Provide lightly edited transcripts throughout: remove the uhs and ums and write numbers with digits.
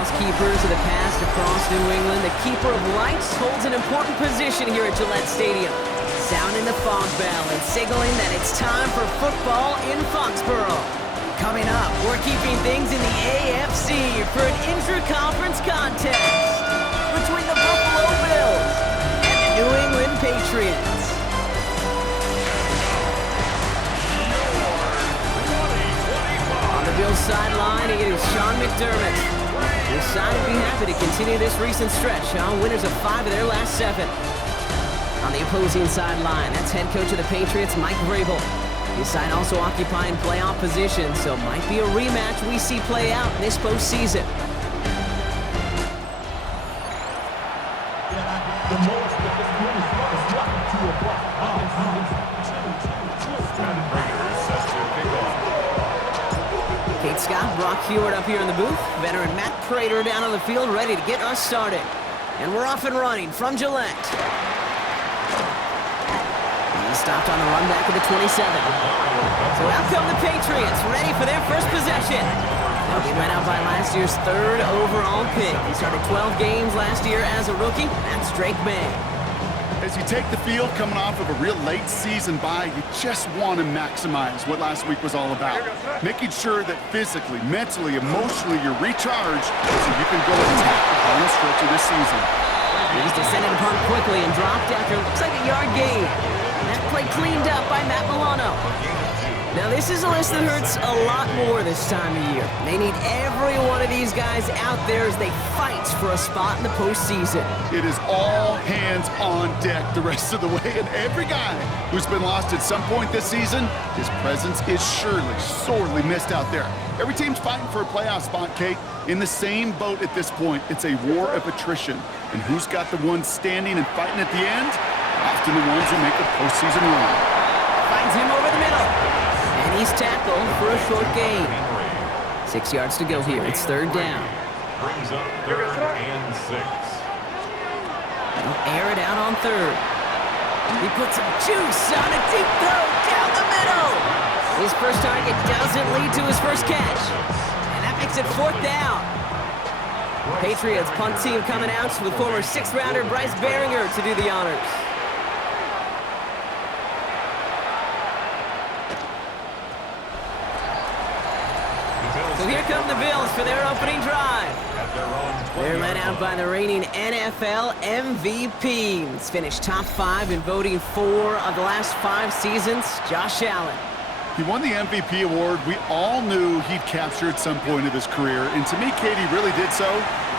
powerhouse keepers of the past across New England, the keeper of lights holds an important position here at Gillette Stadium, sounding the fog bell and signaling that it's time for football in Foxborough. Coming up, we're keeping things in the AFC for an intra-conference contest between the Buffalo Bills and the New England Patriots. On the Bills sideline, it is Sean McDermott. His side will be happy to continue this recent stretch, winners of 5 of their last 7. On the opposing sideline, that's head coach of the Patriots, Mike Vrabel. His side also occupying playoff position, so might be a rematch we see play out this postseason. Kate Scott, Brock Hewitt up here in the booth. Veteran Matt Prater down on the field, ready to get us started. And we're off and running from Gillette. He stopped on the run back at the 27. So out come the Patriots, ready for their first possession. Now he went out by last year's 3rd overall pick. He started 12 games last year as a rookie. That's Drake Maye. As you take the field coming off of a real late season bye, you just want to maximize what last week was all about. Making sure that physically, mentally, emotionally, you're recharged so you can go attack the final stretch of this season. He's descended upon quickly and dropped after looks like a yard gain. That play cleaned up by Matt Milano. Now this is a list that hurts a lot more this time of year. They need every one of these guys out there as they fight for a spot in the postseason. It is all hands on deck the rest of the way, and every guy who's been lost at some point this season, his presence is surely sorely missed out there. Every team's fighting for a playoff spot, Kate. In the same boat at this point, it's a war of attrition. And who's got the ones standing and fighting at the end? Often the ones who make the postseason run. Finds him over the middle. And he's tackled for a short gain. 6 yards to go here. It's 3rd down. Brings up 3rd and 6. They'll air it out on 3rd. He puts some juice on a deep throw down the middle. His first target doesn't lead to his first catch. And that makes it 4th down. Patriots punt team coming out with former 6th-rounder Bryce Baringer to do the honors. So here come the Bills for their opening drive. They're led out by the reigning NFL MVPs. Finished top 5 in voting 4 of the last 5 seasons, Josh Allen. He won the MVP award. We all knew he'd capture at some point of his career. And to me, Katie really did so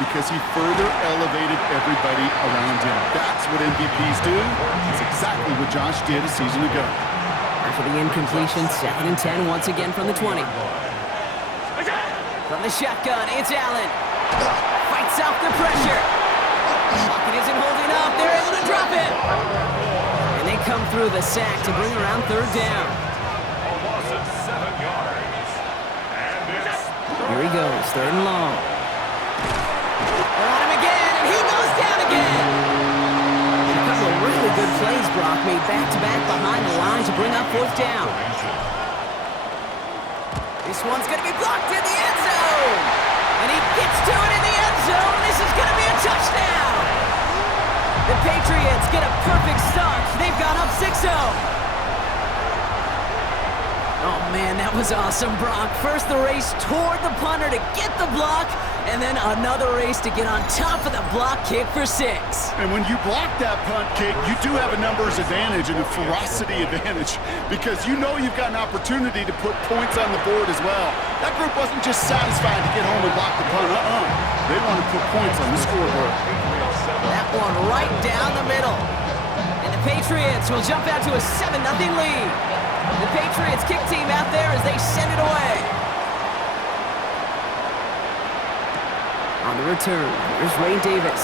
because he further elevated everybody around him. That's what MVPs do. It's exactly what Josh did a season ago. After the incompletion, 2nd and 10 once again from the 20. From the shotgun, it's Allen. Fights off the pressure. Pocket isn't holding up. They're able to drop it. And they come through the sack to bring around 3rd down. Here he goes, 3rd and long. On him again, and he goes down again. And a couple of really good plays, Brock, made back-to-back behind the line to bring up 4th down. This one's going to be blocked in the end zone. And he gets to it in the end zone. This is going to be a touchdown. The Patriots get a perfect start. They've gone up 6-0. Oh, man, that was awesome, Brock. First the race toward the punter to get the block, and then another race to get on top of the block kick for 6. And when you block that punt kick, you do have a numbers advantage and a ferocity advantage because you know you've got an opportunity to put points on the board as well. That group wasn't just satisfied to get home and block the punt. They want to put points on the scoreboard. That one right down the middle. And the Patriots will jump out to a 7-0 lead. The Patriots kick team out there as they send it away. On the return, here's Ray Davis.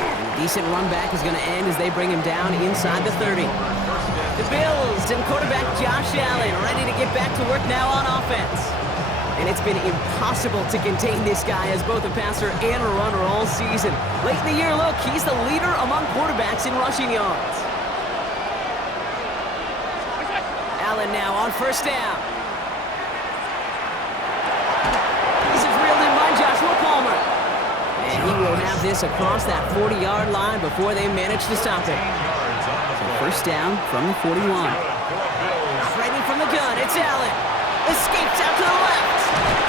And a decent run back is going to end as they bring him down inside the 30. The Bills and quarterback Josh Allen ready to get back to work now on offense. And it's been impossible to contain this guy as both a passer and a runner all season. Late in the year, look, he's the leader among quarterbacks in rushing yards. Allen now on 1st down. drives this across that 40-yard line before they manage to stop it. So first down from the 41. Operating from the gun, it's Allen. Escapes out to the left.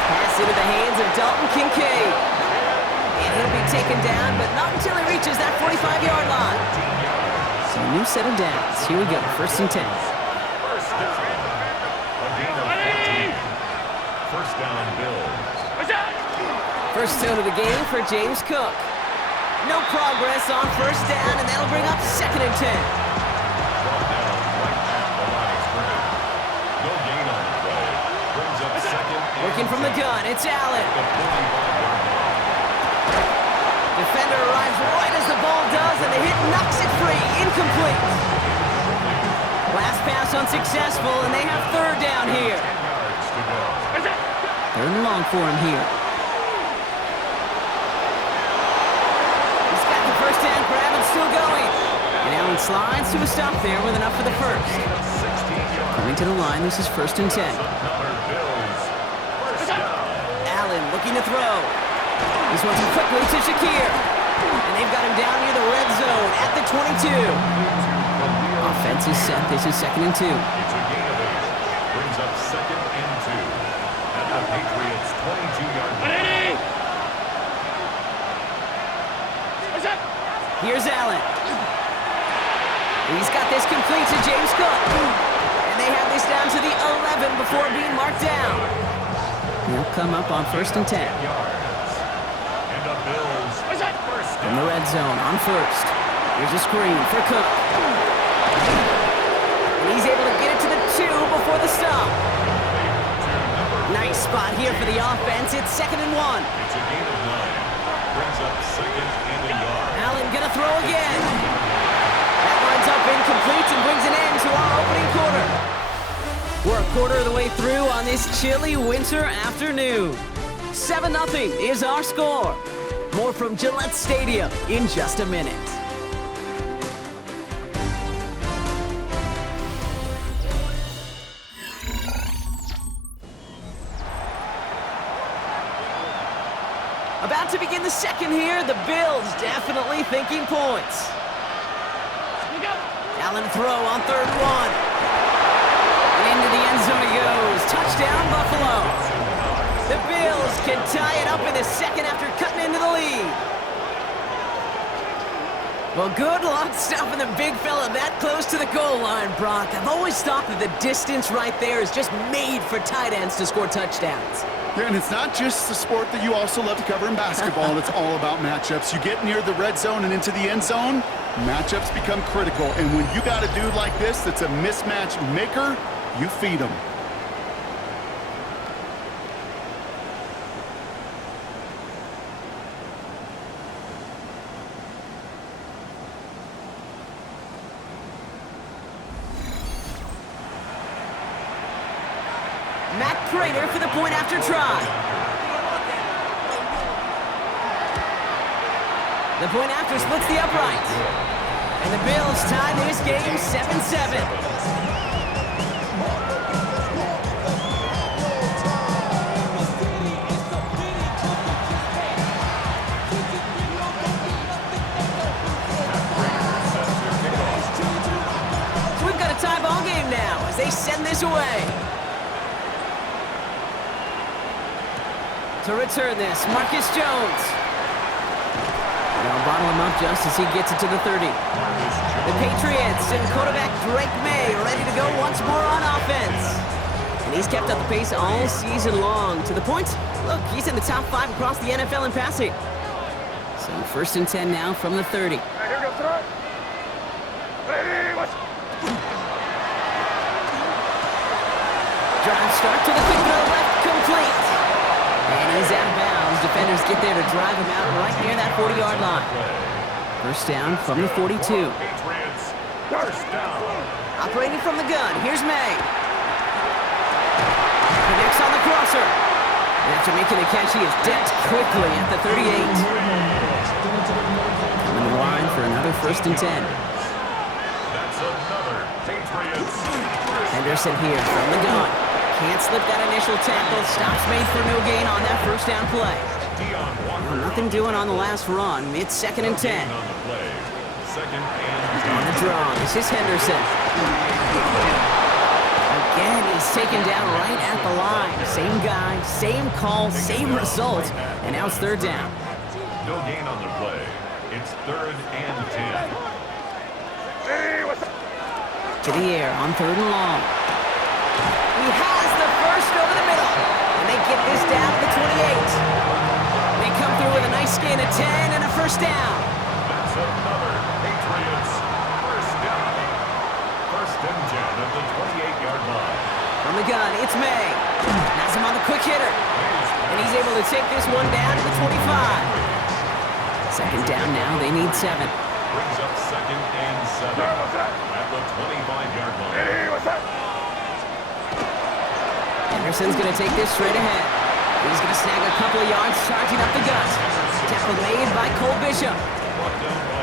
Pass into the hands of Dalton Kincaid. And he'll be taken down, but not until he reaches that 45-yard line. So a new set of downs. Here we go, first and 10. First down. A gain of 14. First down, Bills. First down of the game for James Cook. No progress on first down, and that'll bring up second and 10. Brought down right at the line of scrimmage. No gain on the play. Brings up second and Working from the 10. gun, it's Allen. The 45-yard line. Defender arrives right as the ball does, and the hit knocks it free. Incomplete. Last pass unsuccessful, and they have third down here. 10 yards to go. Third and long for him here. He's got the first down grab and still going. And Allen slides to a stop there with enough for the first. 16 yards. Coming to the line, this is first and 10. Another Bills. First down. Allen looking to throw. He's working quickly to Shakir. And they've got him down near the red zone at the 22. Offense is set. This is second and 2. It's a gain of 8. Brings up second and 2. At the Patriots' 22-yard line. Here's Allen. He's got this complete to James Cook. And they have this down to the 11 before being marked down. He'll come up on first and 10. Yards. And the Bills. First In the red zone on first. Here's a screen for Cook. And he's able to get it to the 2 before the stop. Nice spot here for the offense. It's second and 1. It's a gain of 9. Brings up second and a yard. Allen gonna throw again. That lines up incomplete and brings an end to our opening quarter. We're a quarter of the way through on this chilly winter afternoon. 7-0 is our score. More from Gillette Stadium in just a minute. About to begin the second here, the Bills definitely thinking points. Allen throw on third and 1. And into the end zone he goes. Touchdown, Buffalo. The Bills can tie it up in the second after cutting into the lead. Well, good luck stopping the big fella that close to the goal line, Brock. I've always thought that the distance right there is just made for tight ends to score touchdowns. Yeah, and it's not just the sport that you also love to cover in basketball. It's all about matchups. You get near the red zone and into the end zone, matchups become critical. And when you got a dude like this that's a mismatch maker, you feed him. Matt Prater for the point after try. The point after splits the uprights. And the Bills tie this game 7-7. So we've got a tie ball game now as they send this away. To return this, Marcus Jones. Now bottle him up just as he gets it to the 30. The Patriots and quarterback Drake Maye ready to go once more on offense. And he's kept up the pace all season long. To the point, look, he's in the top 5 across the NFL in passing. So first and 10 now from the 30. Drive start to the quick throw left, complete. And he's out of bounds. Defenders get there to drive him out right near that 40-yard line. First down from the 42. Patriots. First down. Operating from the gun, here's Maye. Connects on the crosser. And after making the catch, he is decked quickly at the 38. Coming to the line for another first and 10. That's another Patriots. Henderson here from the gun. Can't slip that initial tackle. Stops made for no gain on that first down play. Well, nothing doing on the last run. It's 2nd and 10. On the play. 2nd and On the draw, this is Henderson. Again, he's taken down right at the line. Same guy, same call, same result. And now it's 3rd down. no gain on the play. It's 3rd and 10. To the air on 3rd and long. He has the first over the middle. And they get this down to the 28. They come through with a nice gain of 10 and a first down. That's another Patriots first down. 1st and 10 at the 28-yard line. From the gun, it's Maye. Has him on the quick hitter. And he's able to take this one down to the 25. 2nd down now, they need 7. Brings up 2nd and 7 at the 25-yard line. Henderson's going to take this straight ahead. He's going to snag a couple of yards charging up the gut. Tackle made by Cole Bishop.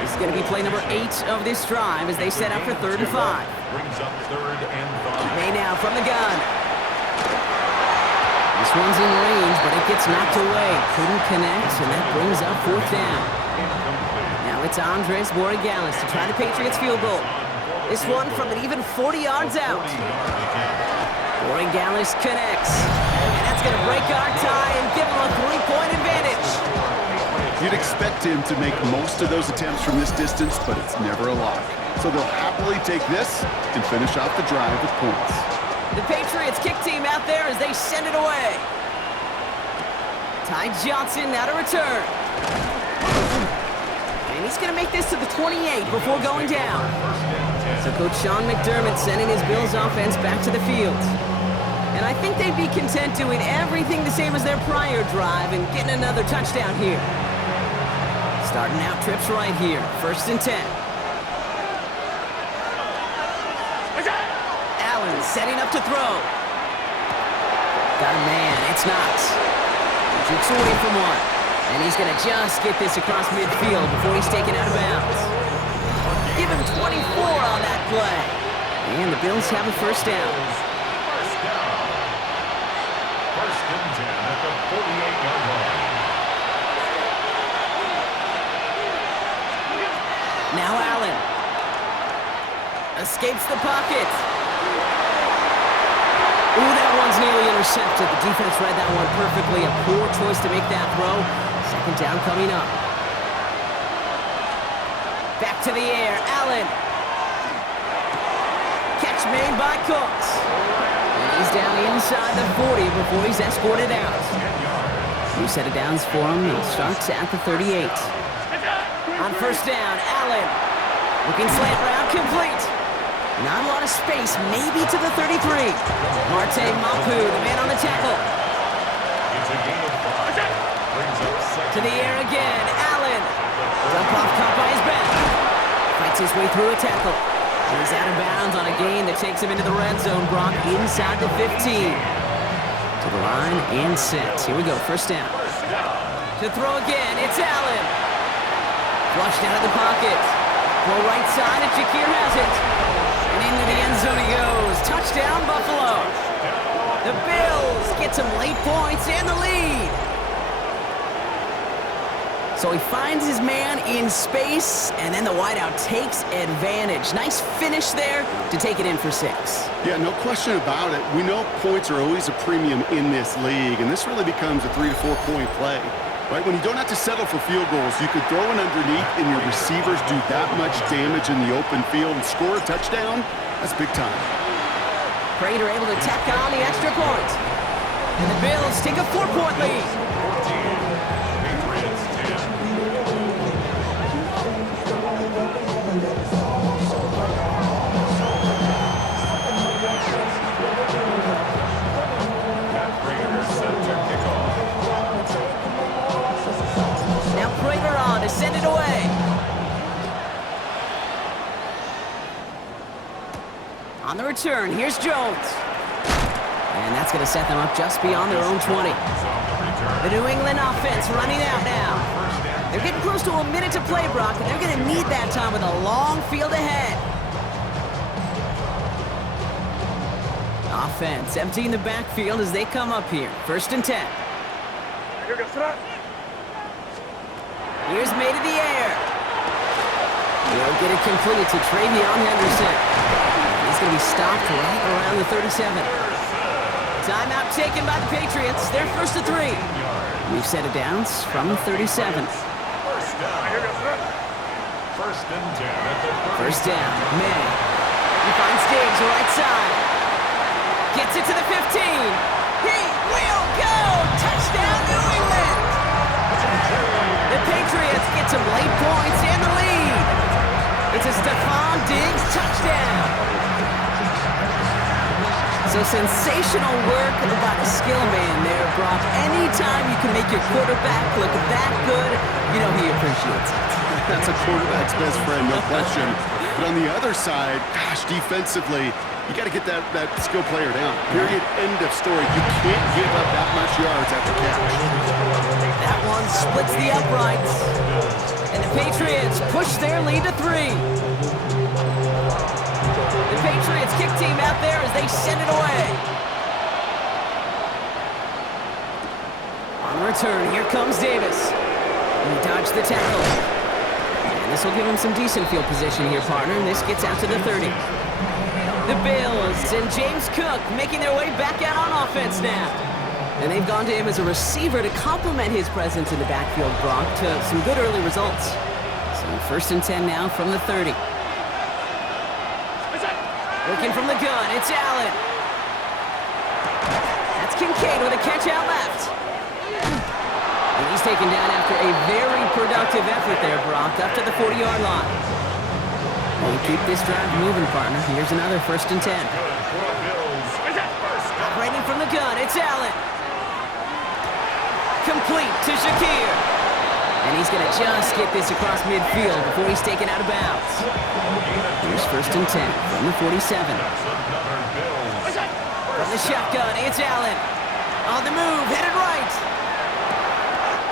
This is going to be play number 8 of this drive as they set up for 3rd and 5. Brings up 3rd and 5. Maye now from the gun. This one's in range, but it gets knocked away. Couldn't connect, and that brings up 4th down. Now it's Andres Borregales to try the Patriots field goal. This one from an even 40 yards out. Borregales connects. And that's going to break our tie and give him a 3-point advantage. You'd expect him to make most of those attempts from this distance, but it's never a lock. So they'll happily take this and finish off the drive with points. The Patriots kick team out there as they send it away. Ty Johnson now to return. And he's going to make this to the 28 before going down. So Coach Sean McDermott sending his Bills offense back to the field. And I think they'd be content doing everything the same as their prior drive and getting another touchdown here. Starting out trips right here. 1st and 10. Allen setting up to throw. Got a man. It's not. Jukes away from one. And he's going to just get this across midfield before he's taken out of bounds. Give him 24 on that play. And the Bills have a 1st down. 1st and 10 at the 48-yard line. Now Allen. Escapes the pocket. Ooh, that one's nearly intercepted. The defense read that one perfectly. A poor choice to make that throw. 2nd down coming up. Back to the air. Allen. Catch made by Cooks. And he's down inside the 40 before he's escorted out. New set of downs for him. He starts at the 38. On 1st down, Allen. Looking slant route, complete. Not a lot of space, maybe to the 33. Marte Mapu, the man on the tackle. It's a gain of 5. Brings up 2nd. To the air again, Allen. Dump off caught by his back. Fights his way through a tackle. And he's out of bounds on a gain that takes him into the red zone. Brock inside the 15. To the line and set. Here we go, 1st down. To throw again, it's Allen. Flushed out of the pocket. Full right side, and Shakir has it. And into the end zone he goes. Touchdown, Buffalo. The Bills get some late points and the lead. So he finds his man in space, and then the wideout takes advantage. Nice finish there to take it in for 6. Yeah, no question about it. We know points are always a premium in this league, and this really becomes a 3 to 4 point play. Right, when you don't have to settle for field goals, you could throw it underneath and your receivers do that much damage in the open field and score a touchdown. That's big time. Prater able to tack on the extra point. And the Bills take a 4-point lead. 14. Patriots 10. Matt Prater set to kickoff. Now Prater on to send it away. On the return, here's Jones. And that's going to set them up just beyond their own 20. The New England offense running out now. They're getting close to a minute to play, Brock, and they're going to need that time with a long field ahead. Offense emptying the backfield as they come up here. 1st and 10. Here's Maye to the air. They'll get it complete to Travion Henderson. He's going to be stopped right around the 37. Timeout taken by the Patriots. They're first to 3. We've set it down from 37. First down, Maye. He finds Diggs right side. Gets it to the 15. He will go! Touchdown, New England! The Patriots get some late points and the lead. It's a Stephon Diggs touchdown. So sensational work by the skill man there, Brock. Anytime you can make your quarterback look that good, you know he appreciates it. That's a quarterback's best friend, no question. But on the other side, gosh, defensively, you got to get that skill player down. Period. End of story. You can't give up that much yards after catch. That one splits the uprights. And the Patriots push their lead to 3. The Patriots kick team out there as they send it away. On return, here comes Davis. He dodged the tackle. And this will give him some decent field position here, partner. And this gets out to the 30. The Bills and James Cook making their way back out on offense now. And they've gone to him as a receiver to complement his presence in the backfield, Brock, to some good early results. So first and 10 now from the 30. Working from the gun, it's Allen. That's Kincaid with a catch out left. And he's taken down after a very productive effort there, Brock, up to the 40-yard line. We'll keep this drive moving, partner. Here's another first and 10. Operating from the gun, it's Allen. Complete to Shakir. And he's going to just get this across midfield before he's taken out of bounds. Here's first and 10 from the 47. From the shotgun, it's Allen. On the move, headed right.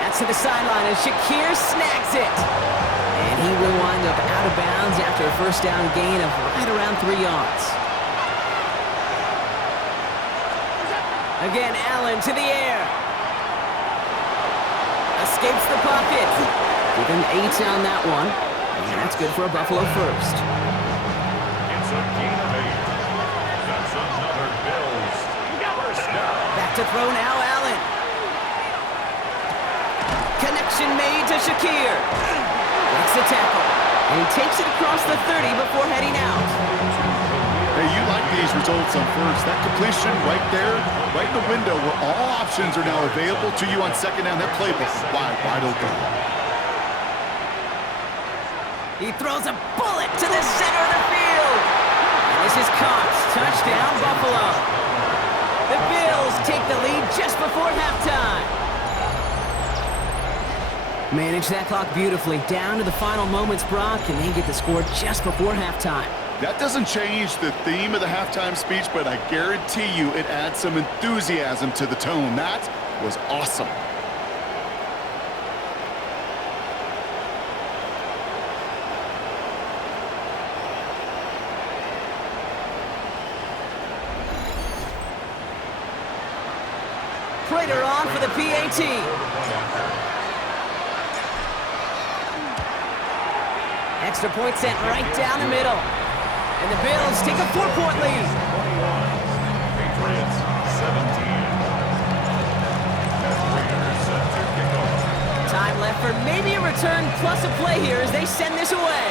That's to the sideline as Shakir snags it. And he will wind up out of bounds after a first down gain of right around 3 yards. Again, Allen to the air. Escapes the pocket. Give him 8 on that one. And that's good for a Buffalo first. It's a gain of 8. That's another Bills. Back to throw now, Allen. Connection made to Shakir. Makes the tackle. And he takes it across the 30 before heading out. Hey, you like these results on first. That completion right there, right in the window where all options are now available to you on second down. That playbook wide open. He throws a bullet to the center of the field. And this is caught. Touchdown, Buffalo. The Bills take the lead just before halftime. Manage that clock beautifully. Down to the final moments, Brock, and they get the score just before halftime. That doesn't change the theme of the halftime speech, but I guarantee you it adds some enthusiasm to the tone. That was awesome. Prater on for the PAT. Extra point sent right down the middle. And the Bills take a 4-point lead. Patriots 17. Raiders set to kick off. Time left for maybe a return plus a play here as they send this away.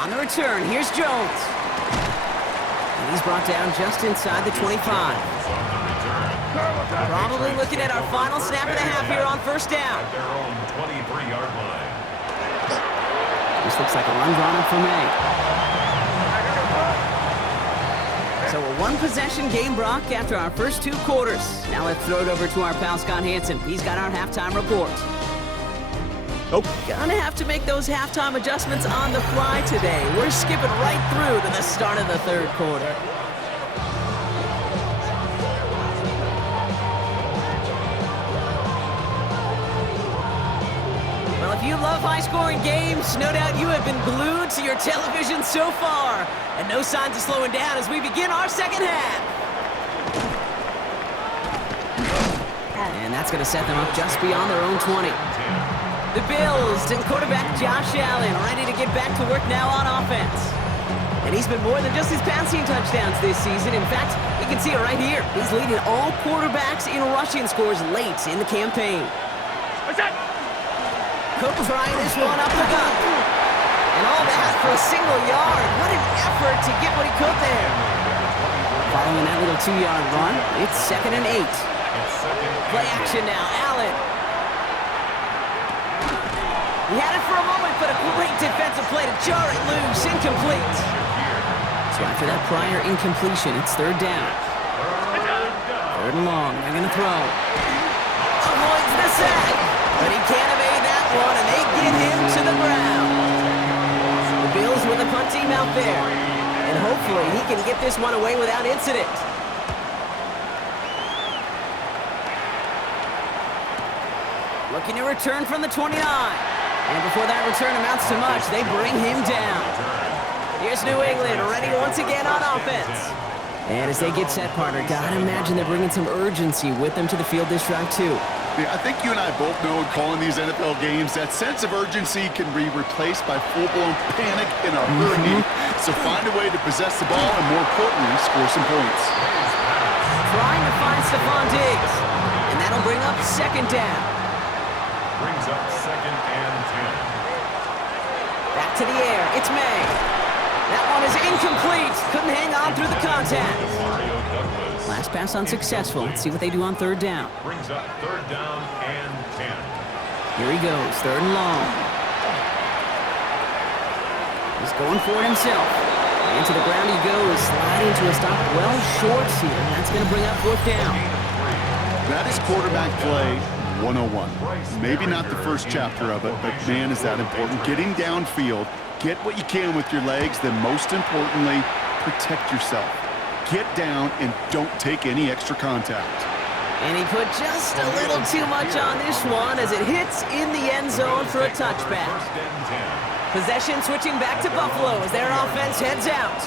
On the return, here's Jones. And he's brought down just inside the 25. Probably looking at our final snap of the half here on first down. At their own 23-yard line. This looks like a run drawn up for Maye. So a one-possession game, Brock, after our first 2 quarters. Now let's throw it over to our pal Scott Hansen. He's got our halftime report. Oh, Gonna have to make those halftime adjustments on the fly today. We're skipping right through to the start of the third quarter. Well, if you love high-scoring games, no doubt you have been glued to your television so far. And no signs of slowing down as we begin our second half. And that's going to set them up just beyond their own 20. The Bills and quarterback Josh Allen ready to get back to work now on offense. And he's been more than just his passing touchdowns this season. In fact, you can see it right here. He's leading all quarterbacks in rushing scores late in the campaign. Cook trying this one up the gut. And all that for a single yard. What an effort to get what he could there. Following that little 2-yard run, it's 2nd and 8. Play action now, Allen. He had it for a moment, but a great defensive play to jar it loose, incomplete. So after that prior incompletion, it's 3rd down. 3rd and long, they're gonna throw. Avoids the sack, but he can't evade that one, and they get him to the ground. The Bills with a punt team out there, and hopefully he can get this one away without incident. Looking to return from the 29. And before that return amounts to much, they bring him down. Here's New England ready once again on offense. And as they get set, partner, gotta imagine they're bringing some urgency with them to the field this drive too. Yeah, I think you and I both know in calling these NFL games that sense of urgency can be replaced by full-blown panic in a hurry. So find a way to possess the ball and, more importantly, score some points. Trying to find Stephon Diggs. And that'll bring up 2nd down. Brings up 2nd and 10. Back to the air. It's Maye. That one is incomplete. Couldn't hang on through the contact. Last pass unsuccessful. Let's see what they do on 3rd down. Brings up 3rd down and 10. Here he goes. 3rd and long. He's going for it himself. And to the ground he goes. Sliding to a stop well short here. That's going to bring up 4th down. That is quarterback play 101. Maybe not the first chapter of it, but man, is that important. Getting downfield, get what you can with your legs, then most importantly, protect yourself. Get down and don't take any extra contact. And he put just a little too much on this one as it hits in the end zone for a touchback. Possession switching back to Buffalo as their offense heads out.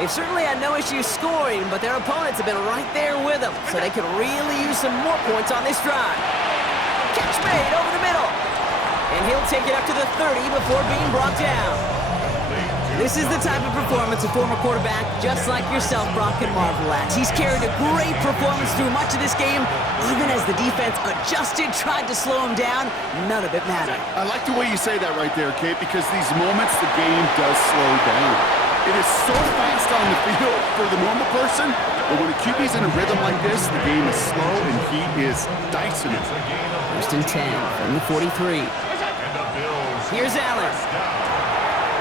They've certainly had no issues scoring, but their opponents have been right there with them, so they could really use some more points on this drive. Catch made over the middle. And he'll take it up to the 30 before being brought down. This is the type of performance a former quarterback just like yourself, Brock, can marvel at. He's carried a great performance through much of this game. Even as the defense adjusted, tried to slow him down, none of it mattered. I like the way you say that right there, Kate, because these moments the game does slow down. It is so fast on the field for the normal person, but when a QB's in a rhythm like this, the game is slow and he is dicing it. 1st and 10 from the 43. Here's Allen.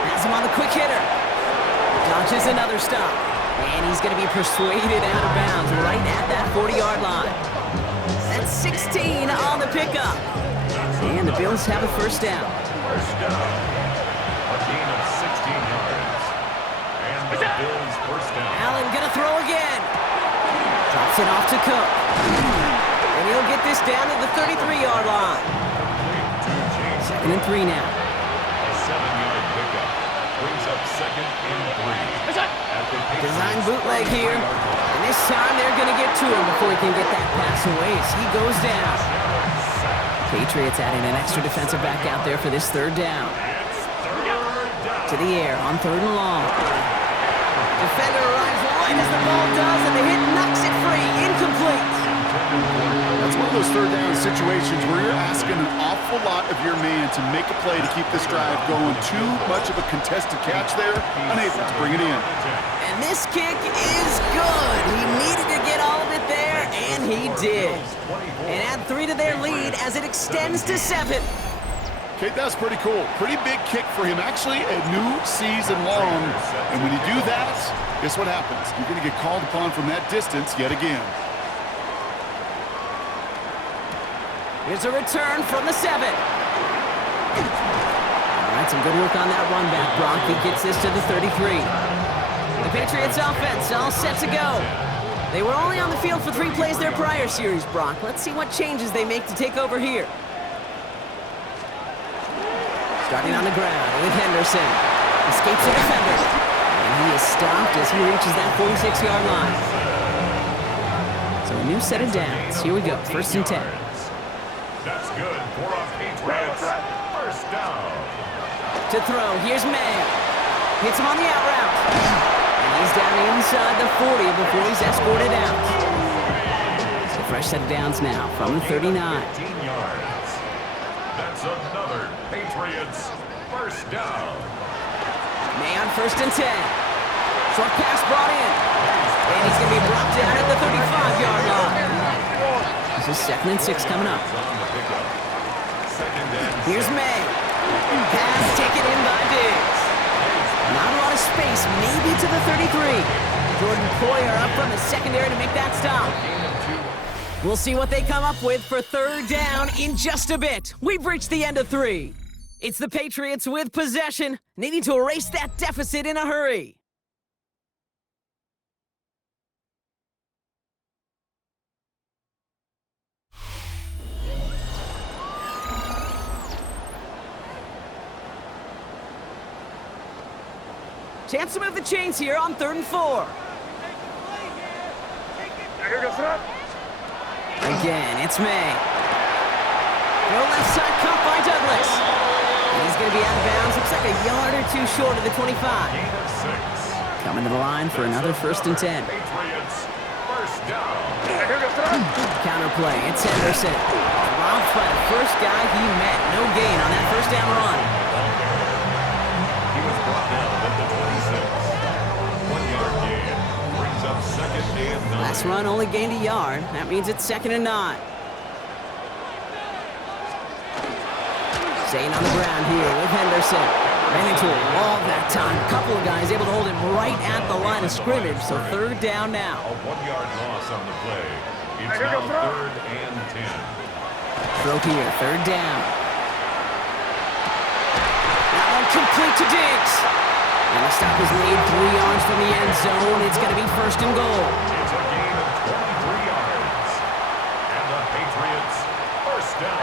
Has him on the quick hitter. Dodges another stop. And he's going to be persuaded out of bounds right at that 40-yard line. That's 16 on the pickup. And the Bills have a 1st down. First down. A gain of 16 yards. And the Bills' 1st down. Allen going to throw again. Drops it off to Cook. And he'll get this down to the 33-yard line. 2nd and 3 now. A 7-yard pickup. Brings up 2nd and 3. Design bootleg here. And this time they're going to get to him before he can get that pass away as he goes down. Patriots adding an extra defensive back out there for this 3rd down. To the air on 3rd and long. Defender arrives right as the ball does, and the hit knocks it free. Incomplete. That's one of those 3rd down situations where you're asking an awful lot of your man to make a play to keep this drive going. Too much of a contested catch there, unable to bring it in. And this kick is good. He needed to get all of it there, and he did. And add 3 to their lead as it extends to 7. Okay, that's pretty cool. Pretty big kick for him. Actually, a new season long. And when you do that, guess what happens? You're going to get called upon from that distance yet again. Here's a return from the 7. All right, some good work on that run back, Brock. He gets this to the 33. The Patriots offense all set to go. They were only on the field for 3 plays their prior series, Brock. Let's see what changes they make to take over here. Starting on the ground with Henderson. Escapes the defender. And he is stopped as he reaches that 46-yard line. So a new set of downs. Here we go, 1st and 10. That's good for a Patriots first down. To throw, here's Maye. Hits him on the out route. And he's down inside the 40 before he's escorted out. So fresh set of downs now from the 39. 15 yards. That's another Patriots first down. Maye on 1st and 10. Short pass brought in. And he's going to be brought down at the 35-yard line. This is 2nd and 6 coming up. Here's Maye. Pass taken in by Diggs. Not a lot of space, maybe to the 33. Jordan Poyer up from the secondary to make that stop. We'll see what they come up with for 3rd down in just a bit. We've reached the end of 3. It's the Patriots with possession, needing to erase that deficit in a hurry. Chance to move the chains here on 3rd and 4. Again, it's Maye. No left side cut by Douglas. And he's going to be out of bounds. Looks like a yard or two short of the 25. Coming to the line for another 1st and 10. Patriots first down. Counterplay, it's Henderson. Dropped by the first guy he met. No gain on that 1st down run. He was brought down at the 26. 1-yard gain brings up 2nd and 9. Last run only gained a yard. That means it's 2nd and 9. Staying on the ground here with Henderson. Ran into a wall that time. A couple of guys able to hold him right at the line of scrimmage. So 3rd down now. A 1-yard loss on the play. It's now 3rd and 10. Throw here, 3rd down. That one complete to Diggs. And the stop is made 3 yards from the end zone. It's going to be 1st and goal. It's a gain of 23 yards. And the Patriots first down.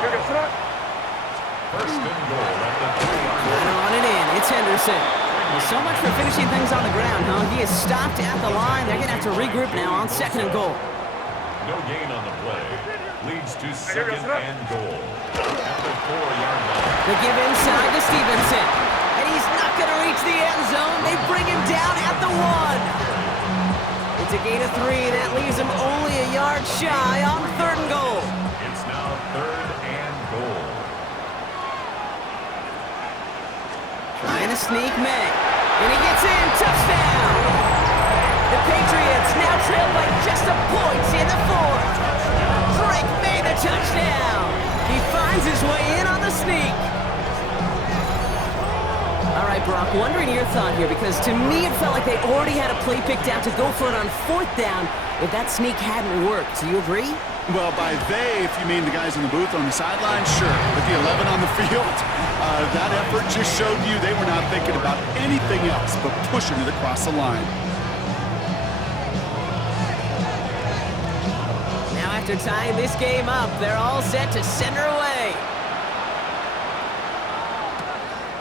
1st and goal at the 3-yard line. On it in, it's Henderson. Well, so much for finishing things on the ground, huh? He is stopped at the line. They're going to have to regroup now on 2nd and goal. No gain on the play. Leads to 2nd and goal. At the 4-yard line. The give inside to Stevenson. And he's not going to reach the end zone. They bring him down at the 1. It's a gain of 3. That leaves him only a yard shy on 3rd and goal. It's now 3rd and goal. Trying to sneak Maye. And he gets in. Touchdown! The Patriots now trail by just a point in the 4th. Drake Maye the touchdown. He finds his way in on the sneak. All right, Brock, wondering your thought here, because to me it felt like they already had a play picked out to go for it on 4th down if that sneak hadn't worked. Do you agree? Well, by they, if you mean the guys in the booth on the sideline, sure. With the 11 on the field, that effort just showed you they were not thinking about anything else but pushing it across the line. Now after tying this game up, they're all set to send her away.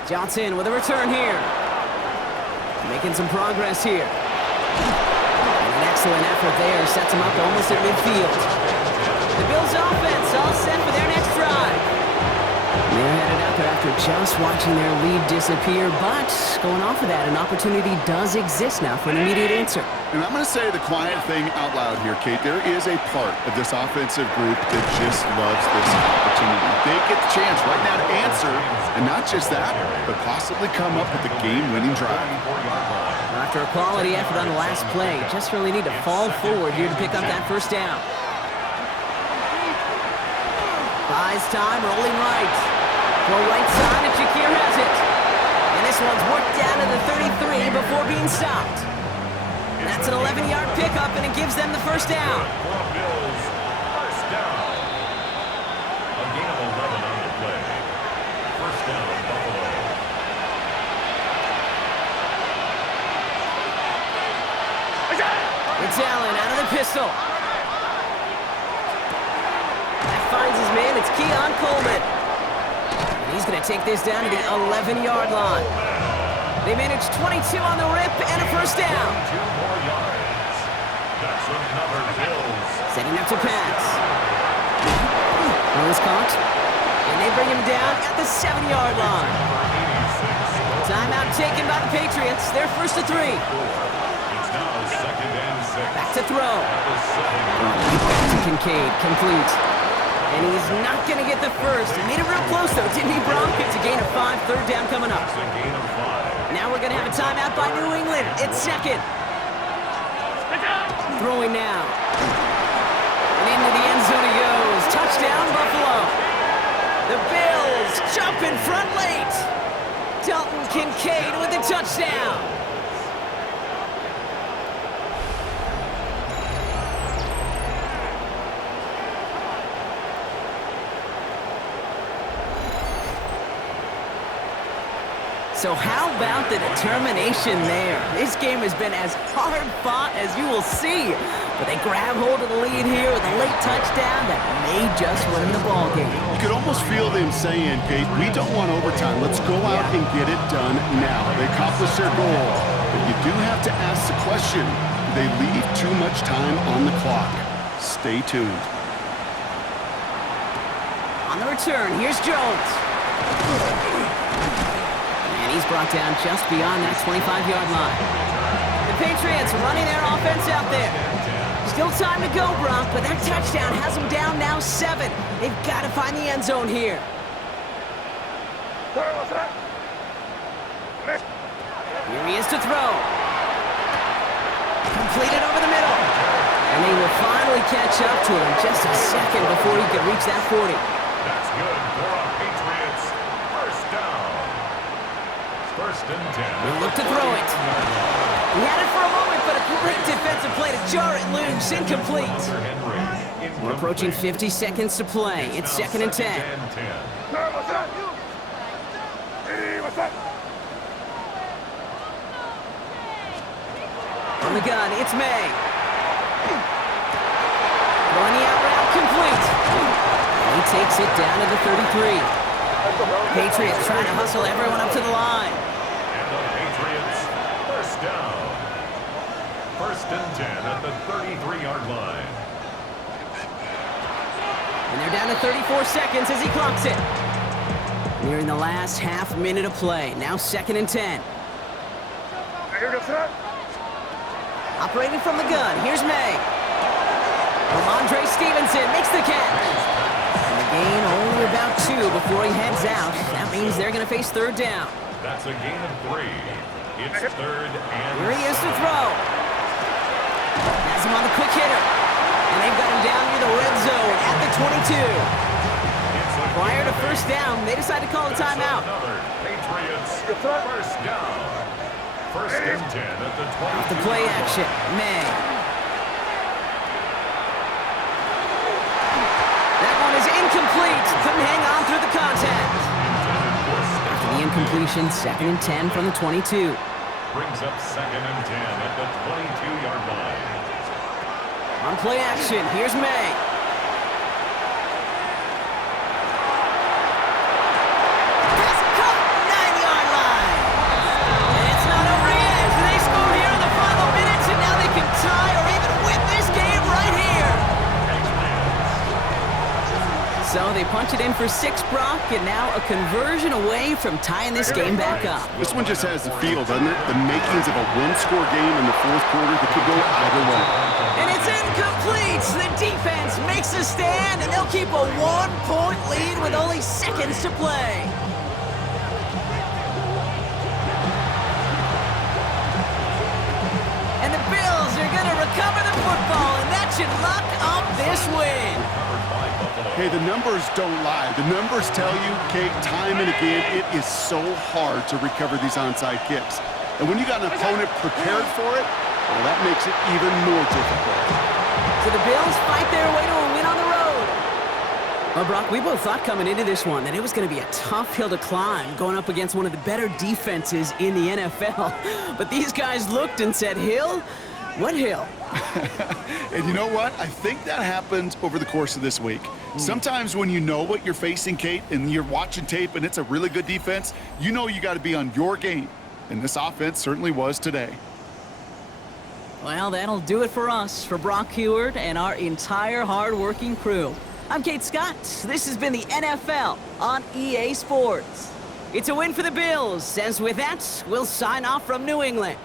Johnson with a return here. Making some progress here. And an excellent effort there sets him up almost at midfield. The Bills offense all set for their next drive. They're headed out there after just watching their lead disappear, but going off of that, an opportunity does exist now for an immediate answer. And I'm going to say the quiet thing out loud here, Kate. There is a part of this offensive group that just loves this opportunity. They get the chance right now to answer, and not just that, but possibly come up with a game-winning drive. After a quality effort on the last play, just really need to fall forward here to pick up that 1st down. Buys time, rolling right. Go right side, and Shakir has it. And this one's worked down to the 33 before being stopped. That's an 11-yard pickup, and it gives them the 1st down. Bills first down. A gain of 11 on the play. 1st down, Buffalo. It's Allen out of the pistol. That finds his man. It's Keon Coleman. And he's going to take this down to the 11-yard line. They managed 22 on the rip and a 1st down. 2 more yards. That's another Bills. Setting up to pass. Well, was caught. And they bring him down at the 7-yard line. Timeout taken by the Patriots. They're first to 3. It's now 2nd and 6. Back to throw. At the 7-yard Back to Kincaid. Complete. And he's not going to get the first. He made it real close, though, didn't he, Bronk? It's a gain of 5. Third down coming up. It's a gain of 5. Now we're going to have a timeout by New England. It's second. Throwing now. And into the end zone he goes. Touchdown, Buffalo. The Bills jump in front late. Dalton Kincaid with the touchdown. So how about the determination there? This game has been as hard-fought as you will see. But they grab hold of the lead here with a late touchdown that may just win the ballgame. You could almost feel them saying, Kate, we don't want overtime. Let's go out and get it done now. They accomplished their goal. But you do have to ask the question, do they leave too much time on the clock? Stay tuned. On the return, here's Jones. And he's brought down just beyond that 25-yard line. The Patriots running their offense out there. Still time to go, Bronk, but that touchdown has them down now 7. They've got to find the end zone here. Here he is to throw. Completed over the middle. And they will finally catch up to him just a second before he could reach that 40. That's good for a Patriots first down. 1st and 10. He'll look to throw it. He had it for a moment, but a great defensive play to jar it loose. Incomplete. We're approaching 50 seconds to play. It's 2nd and 10. On the gun, it's Maye. Throwing the out route, complete. And he takes it down to the 33. Patriots trying to hustle everyone up to the line. And the Patriots first down. 1st and 10 at the 33-yard line. And they're down to 34 seconds as he clocks it. Nearing the last half minute of play. Now 2nd and 10. Operating from the gun, here's Maye. Ramondre Stevenson makes the catch. And the gain only about 2 before he heads out. That means they're going to face 3rd down. That's a gain of 3. It's 3rd and Here he is to throw. Has him on the quick hitter. And they've got him down near the red zone at the 22. Prior to first down, they decide to call a timeout. Patriots first down. 1st and 10 at the 22. Off the play action, Maye. That one is incomplete. Couldn't hang on through the contact. After the incompletion, 2nd and 10 from the 22. Brings up 2nd and 10 at the 22-yard line. On play action, here's Maye. Pass caught, 9-yard line. And it's not over yet. They score here in the final minutes, and now they can tie or even win this game right here. So they punch it in for 6, Brock, and now a conversion away from tying this game back up. This one just has the feel, doesn't it? The makings of a one-score game in the 4th quarter that could go either way. And it's incomplete. The defense makes a stand, and they'll keep a 1-point lead with only seconds to play. And the Bills are going to recover the football, and that should lock up this win. Hey, the numbers don't lie. The numbers tell you, Kate, time and again, it is so hard to recover these onside kicks. And when you got an opponent prepared for it, well, that makes it even more difficult. So the Bills fight their way to a win on the road. Well, Brock, we both thought coming into this one that it was going to be a tough hill to climb going up against one of the better defenses in the NFL. But these guys looked and said, Hill? What hill? And you know what? I think that happened over the course of this week. Sometimes when you know what you're facing, Kate, and you're watching tape and it's a really good defense, you know you got to be on your game. And this offense certainly was today. Well, that'll do it for us, for Brock Heward and our entire hard-working crew. I'm Kate Scott. This has been the NFL on EA Sports. It's a win for the Bills, as with that, we'll sign off from New England.